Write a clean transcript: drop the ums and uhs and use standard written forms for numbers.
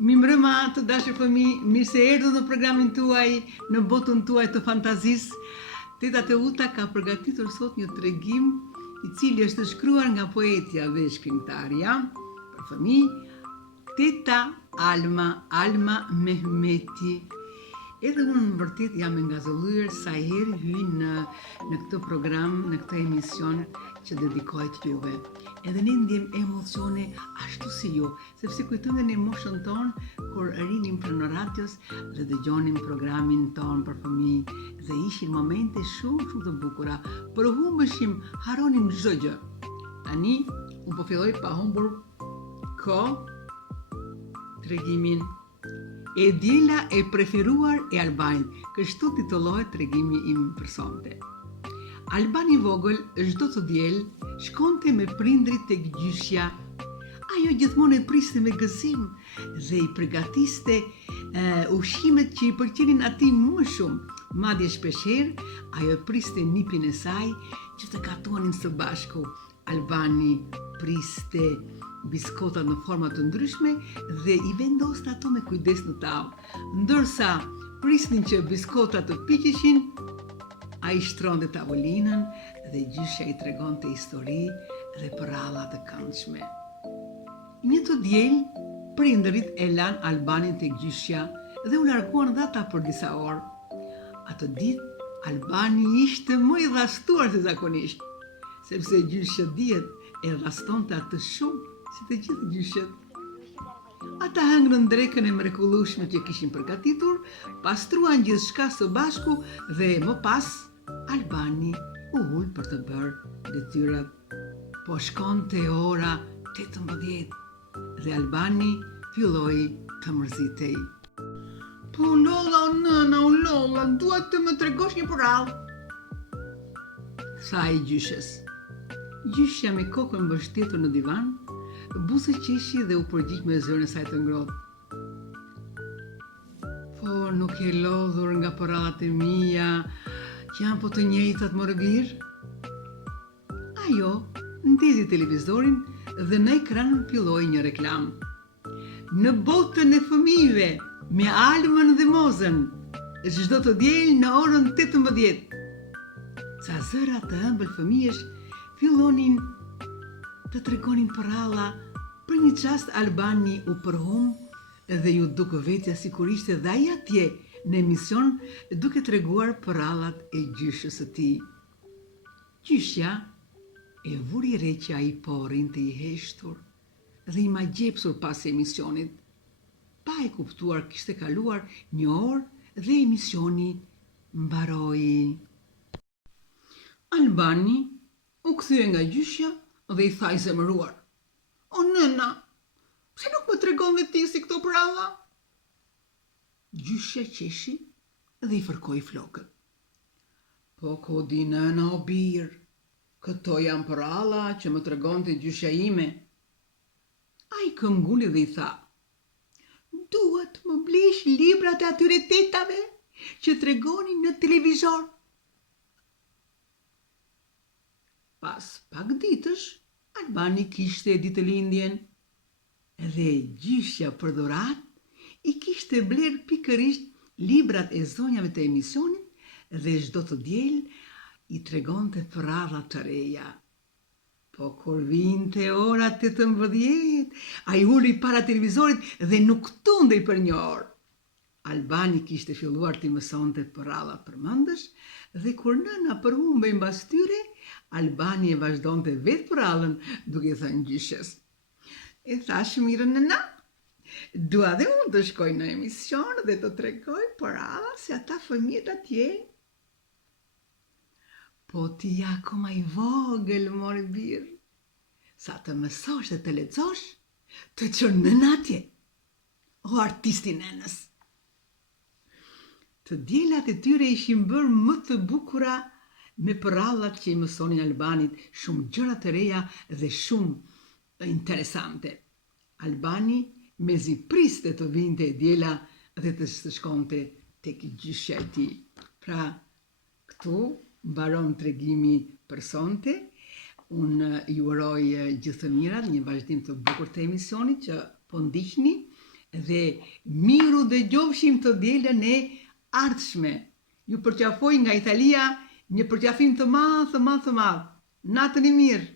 Mimbrëma të dashur fëmijë, mirë se erdhët në programin tuaj, në botën tuaj të fantazisë. Teta Teuta ka përgatitur sot një tregim I cili është shkruar nga poetja dhe shkrimtarja për fëmijë, Teta Alma Mehmeti. Edhe unë në vërtet jam e ngazëlluar sa herë hyj në këtë program, në këtë emision që dedikohet juve. Edhe ne ndjem emocione ashtu si ju, sepse kujtojmë në moshën tonë kur rinim pranë radios dhe dëgjonim programin tonë për fëmijë dhe ishin momente shumë të bukura, por humbeshim, haronim çdo gjë. Tani unë po filloj pa humbur tregimin E diela e preferuar e Albanit, kështu titullohet tregimi im për sonte. Albani vogël çdo të diel shkonte me prindrit tek gjyshja. Ajo gjithmonë e priste me gëzim dhe I përgatiste ushqimet që I pëlqenin atij më shumë. Madje shpeshherë ajo priste nipin e saj që të gatuanin së bashku. Albani priste biskota në forma të ndryshme dhe I vendoste ato me kujdes në tavë. Ndërsa prisnin që biskotat të piqeshin, ai shtronte tavolinën dhe gjyshja I tregonte histori dhe përralla të këndshme. Një të diel, prindërit e lanë Albanin tek gjyshja dhe u larguan dhe ata për disa orë. Atë ditë, Albani ishte më I dhastuar se zakonisht, sepse gjyshja dihet e dhastonte atë shumë si të gjithë gjyshjet. Ata hëngrën drekën e mrekullueshme që kishin përgatitur, pastruan gjithçka së bashku dhe më pas Albani u ul për të bërë detyrat. Po shkonte ora 18 dhe Albani filloi të mërzitej. Po Lolla, nëna, o Lolla, dua të më tregosh një përrallë, tha I gjyshes. Gjyshja me kokën mbështetur në divan, buzë qeshi dhe u përgjigj me zërin e saj të ngrohtë. Po nuk je lodhur nga përrallat e mia, që janë po të njëjtat më rëbir? Ajo ndezi televizorin dhe në ekran filloi një reklam. Në botën e fëmijëve, me Almën dhe Mozën, çdo të diel në orën 18. Ca zëra të ëmbël fëmijësh fillonin të tregonin përralla. Për një çast Albani u përhum dhe ju duk vetja sikur ishte dhe ai atje në emision duke treguar përrallat e gjyshës së tij. Gjyshja e vuri re që ai po rrinte I heshtur dhe I magjepsur pas emisionit. Pa e kuptuar kishte kaluar një orë dhe emisioni mbaroi. Albani u kthye nga gjyshja dhe I tha I zemëruar: O nëna, pse nuk më tregon dhe ti si këto përralla? Gjyshja qeshi dhe I fërkoi flokët. Po ko di nëna o birë, këto janë përralla që më tregonte gjyshja ime. Ai këmbguli dhe I tha: Dua të më blesh librat e atyre tetave që tregonin në televizor. Pas pak ditësh, Albani kishte ditëlindjen dhe gjyshja për dhuratë I kishte bler pikërisht librat e zonjave të emisionit dhe çdo të diel I tregonte përralla të reja. Po kur vinte ora 18, ai uli para televizorit dhe nuk tundej për një orë. Albani kishte filluar t'i mësonte përrallat përmendësh dhe kur nëna përhumbej mbas tyre, Albani e vazhdonte vetë përrallën duke thënë gjyshes: E thash mirë nëna, dua dhe unë të shkoj në emision dhe të tregoj përralla si ata fëmijët atje. Po ti akoma I vogël, more birë. Sa të mësosh dhe të lexosh, të çon nëna atje. O artisti nënës. Të djelat e tyre ishin bërë më të bukura me përrallat që I mësonin Albanit, shumë gjëra të reja dhe shumë interesante. Albani mezi priste të vinte e djela dhe të shkonte tek gjyshja e tij. Pra, këtu mbaron tregimi për sonte. Unë ju uroj gjithë të mirat, një vazhdim të bukur të emisionit që po ndiqni dhe miru dëgjofshim të dielën e ardhshme. Ju përqafoj nga Italia një përqafim të madh. Natën e mirë.